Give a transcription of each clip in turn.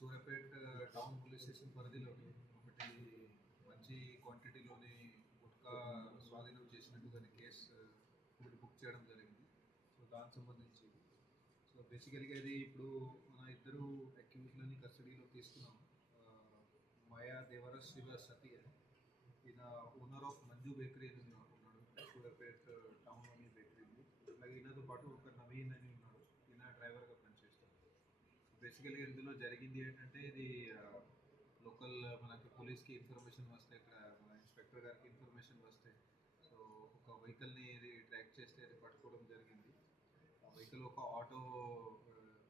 Suryapet town police station పరిధిలోని ఒకటి మంచి క్వాంటిటీలోని గుట్కా స్వాధీనం చేసినట్టుగా కేసు ఒకటి బుక్ చేయడం జరిగింది. సో దానికి సంబంధించి బేసికల్గా ఇది ఇప్పుడు మన ఇద్దరు అక్యూజ్లని కస్టడీలో తీసుకున్నాం. మాయా దేవరస్ శివ సతీ అని, ఈయన ఓనర్ ఆఫ్ మంజు బేకరీ అని ఉన్నాడు, సూర్యాపేట టౌన్లోని బేకరీ ఉంది. అలాగే ఈయనతో పాటు ఒక నవీన్ అని ఉన్నాడు, ఈయన డ్రైవర్గా పనిచేస్తాడు. బేసికల్గా ఇందులో జరిగింది ఏంటంటే, ఇది లోకల్ మనకి పోలీస్కి ఇన్ఫర్మేషన్ వస్తే, ఇక్కడ మన ఇన్స్పెక్టర్ గారికి ఇన్ఫర్మేషన్ వస్తే, సో ఒక వెహికల్ని ఇది ట్రాక్ చేస్తే అది పట్టుకోవడం జరిగింది. ఆ వెహికల్ ఒక ఆటో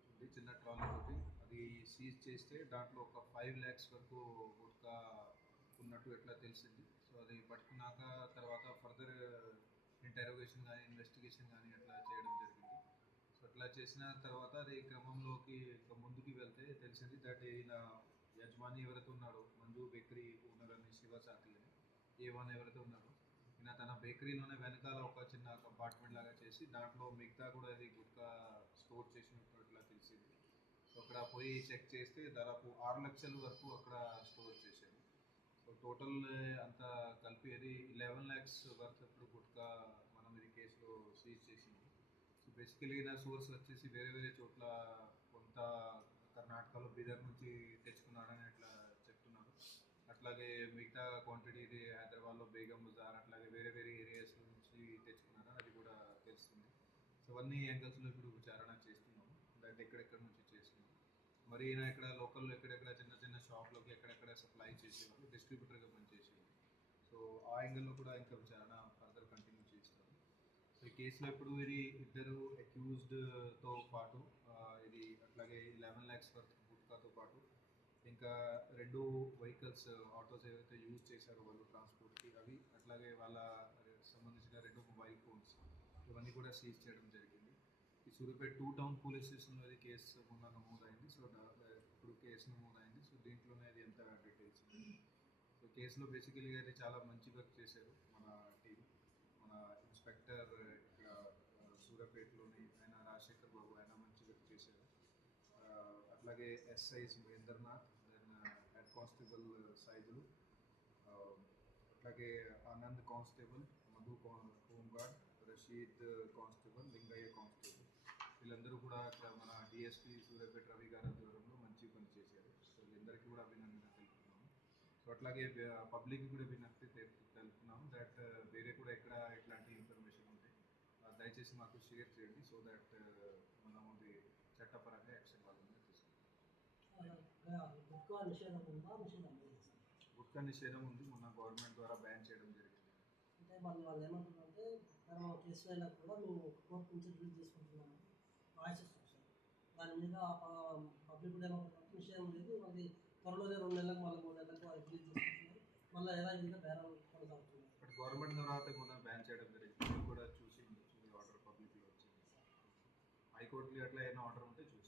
ఉంది, చిన్న ట్రాలీ తోటి, అది సీజ్ చేస్తే దాంట్లో ఒక 5 lakhs వరకు గుట్కా ఉన్నట్టు ఎట్లా తెలిసింది. సో అది పట్టుకున్నాక తర్వాత ఫర్దర్ ఇంటరోగేషన్ కానీ ఇన్వెస్టిగేషన్ కానీ అట్లా చేయడం జరిగింది. సో అట్లా చేసిన తర్వాత అది క్రమంలోకి ఇంకా ముందుకు వెళ్తే తెలిసింది దట్ ఈయన యజమాని ఎవరైతే ఉన్నాడో, మంజు బేకరీ ఓనర్ అని శివ సాతి అని, A1 ఎవరైతే ఉన్నాడో, ఈయన తన బేకరీలోనే వెనకాల ఒక చిన్న కంపార్ట్మెంట్ లాగా చేసి దాంట్లో మిగతా కూడా అది గుట్కా స్టోర్ చేసినట్టు ఇట్లా తెలిసింది. సో అక్కడ పోయి చెక్ చేస్తే దాదాపు 6 లక్షల వరకు అక్కడ స్టోర్ చేశారు. సో టోటల్ అంతా కలిపి అది 11 lakhs వర్త్ ఇప్పుడు గుట్కా మనం ఇది కేసులో సీజ్ చేసింది. సో బేసికలీ నా సోర్స్ వచ్చేసి వేరే వేరే చోట్ల, కొంత కర్ణాటకలో బీదర్ నుంచి తెచ్చుకున్నాడని అట్లా చెప్తున్నారు. అట్లాగే మిగతా క్వాంటిటీ ఇది హైదరాబాద్లో బేగం బజార్, అట్లాగే వేరే వేరే ఏరియాస్ నుంచి తెచ్చుకున్నారని అది కూడా తెలుస్తుంది. సో అన్ని యాంగిల్స్లో ఇప్పుడు విచారణ చేస్తున్నాము, దాంట్లో ఎక్కడెక్కడ నుంచి చేస్తున్నాము. మరి ఈయన ఇక్కడ లోకల్లో ఎక్కడెక్కడ చిన్న చిన్న షాప్లోకి ఎక్కడెక్కడ సప్లై చేసేవాళ్ళు, డిస్ట్రిబ్యూటర్గా పనిచేసేవాళ్ళు. సో ఆ యాంగిల్లో కూడా ఇంకా విచారణ ఫర్దర్ కంటిన్యూ చేస్తాము. సో ఈ కేసులో ఇప్పుడు ఇది ఇద్దరు అక్యూజ్డ్తో పాటు ఇది అట్లాగే 11 lakhs వర్త్ గుట్కాతో పాటు ఇంకా 2 వెహికల్స్, ఆటోస్ ఏవైతే యూజ్ చేశారో వాళ్ళు ట్రాన్స్పోర్ట్కి, అవి అట్లాగే వాళ్ళ సంబంధించిన 2 మొబైల్ ఫోన్స్, ఇవన్నీ కూడా సీజ్ చేయడం జరిగింది. ఈ సూర్యాపేట 2 టౌన్ పోలీస్ స్టేషన్లో అది కేసు మొన్న నమోదైంది. సో ఇప్పుడు కేసు నమోదైంది. సో దీంట్లోనే అది ఎంత డీటెయిల్స్ ఉంది. సో కేసులో బేసికలీ అది చాలా మంచి వర్క్ చేశారు మన టీం. మన ఇన్స్పెక్టర్ ఇక్కడ సూర్యాపేటలోని ఆయన రాజశేఖర్ బాబు, ఆయన మంచి వర్క్ చేశారు. అట్లాగే SI Surendranath, then head constable Saidulu, అట్లాగే Anand constable, Madhu home guard, Rasheed constable, Lingaiah constable, వీళ్ళందరూ కూడా ఇక్కడ మన DSP సూర్యాపేట రవి గారి ఆధ్వర్యంలో మంచి పని చేశారు. సో వీళ్ళందరికీ కూడా అభినందన తెలుపుతున్నాము. సో అట్లాగే పబ్లిక్ కూడా విజ్ఞప్తి తెలుపుతున్నాము దట్ వేరే కూడా ఎక్కడ ఇట్లాంటి ఇన్ఫర్మేషన్ ఉంటే దయచేసి మాకు షేర్ చేయండి. సో దట్ మనము చట్టపరంగా యాక్షన్ వాళ్ళ మీద తీసుకుంటాం. గుట్కా నిషేధం ఉంది, మొన్న గవర్నమెంట్ ద్వారా బ్యాన్ చేయడం జరిగింది. అంటే వాళ్ళు ఏమంటున్నారంటే కేసు అయినా కూడా మేము కోర్టు నుంచి రిలీజ్ చేసుకుంటున్నాము వాయిస్ వస్తుంది. దాని మీద పబ్లిక్ కూడా ఏమంటున్నారంటే విషయం లేదు, అది త్వరలోనే 2 నెలలకు మళ్ళీ 3 నెలలకు అది రిలీజ్ చేసుకుంటున్నారు, మళ్ళీ ఎలా విధంగా బేరం కొనసాగుతున్నారు. బట్ గవర్నమెంట్ ద్వారా మొన్న బ్యాన్ చేయడం జరిగింది, కూడా చూసి ఆర్డర్ పబ్లిక్లో వచ్చింది. హైకోర్టులో అట్లా ఏమైనా ఆర్డర్ ఉంటే చూసి